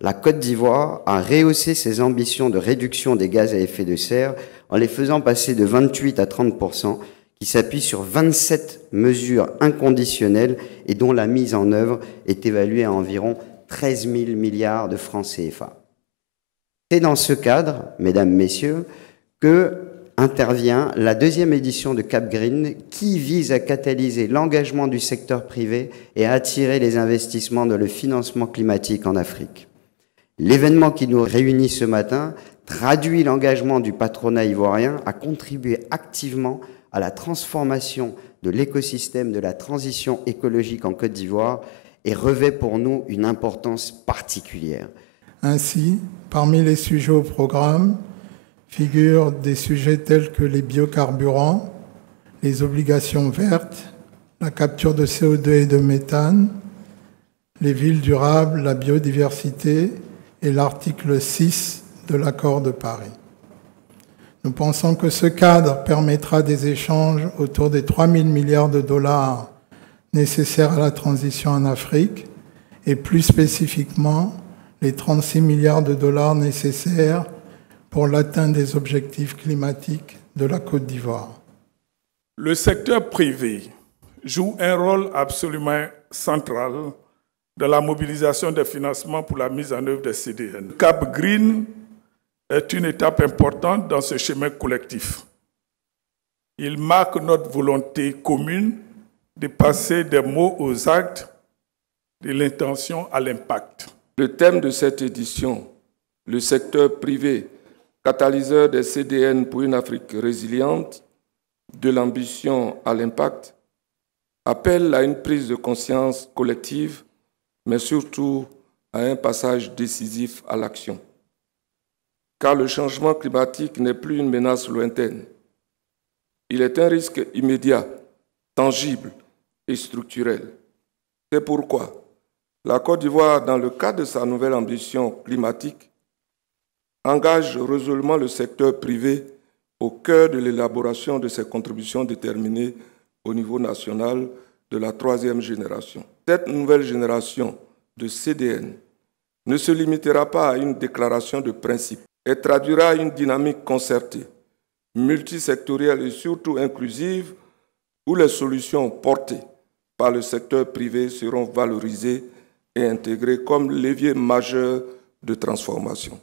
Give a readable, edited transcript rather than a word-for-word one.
la Côte d'Ivoire a rehaussé ses ambitions de réduction des gaz à effet de serre en les faisant passer de 28 à 30%, qui s'appuient sur 27 mesures inconditionnelles et dont la mise en œuvre est évaluée à environ 13 000 milliards de francs CFA. C'est dans ce cadre, mesdames, messieurs, que intervient la deuxième édition de Cap Green qui vise à catalyser l'engagement du secteur privé et à attirer les investissements dans le financement climatique en Afrique. L'événement qui nous réunit ce matin traduit l'engagement du patronat ivoirien à contribuer activement à la transformation de l'écosystème de la transition écologique en Côte d'Ivoire et revêt pour nous une importance particulière. Ainsi, parmi les sujets au programme, figurent des sujets tels que les biocarburants, les obligations vertes, la capture de CO2 et de méthane, les villes durables, la biodiversité et l'article 6 de l'accord de Paris. Nous pensons que ce cadre permettra des échanges autour des 3 000 milliards de dollars nécessaires à la transition en Afrique et plus spécifiquement les 36 milliards de dollars nécessaires pour l'atteinte des objectifs climatiques de la Côte d'Ivoire. Le secteur privé joue un rôle absolument central dans la mobilisation des financements pour la mise en œuvre des CDN. Cap Green est une étape importante dans ce chemin collectif. Il marque notre volonté commune de passer des mots aux actes, de l'intention à l'impact. Le thème de cette édition, le secteur privé, catalyseur des CDN pour une Afrique résiliente, de l'ambition à l'impact, appelle à une prise de conscience collective, mais surtout à un passage décisif à l'action. Car le changement climatique n'est plus une menace lointaine. Il est un risque immédiat, tangible et structurel. C'est pourquoi la Côte d'Ivoire, dans le cadre de sa nouvelle ambition climatique, engage résolument le secteur privé au cœur de l'élaboration de ses contributions déterminées au niveau national de la troisième génération. Cette nouvelle génération de CDN ne se limitera pas à une déclaration de principe. Elle traduira une dynamique concertée, multisectorielle et surtout inclusive, où les solutions portées par le secteur privé seront valorisées et intégrées comme levier majeur de transformation.